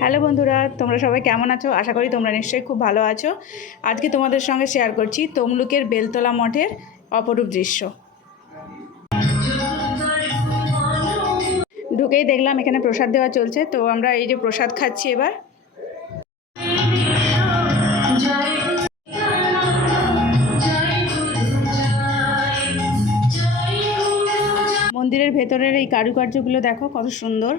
Hello বন্ধুরা, তোমরা সবাই কেমন আছো? আশা করি তোমরা নিশ্চয়ই খুব ভালো আছো। আজকে তোমাদের সঙ্গে শেয়ার করছি তমলুকের বেলতলা মঠের অপরূপ দৃশ্য। ঢুকেই দেখলাম এখানে প্রসাদ দেওয়া চলছে, তো আমরা এই যে প্রসাদ খাচ্ছি এবার। মন্দিরের ভেতরের এই কারুকার্যগুলো দেখো কত সুন্দর।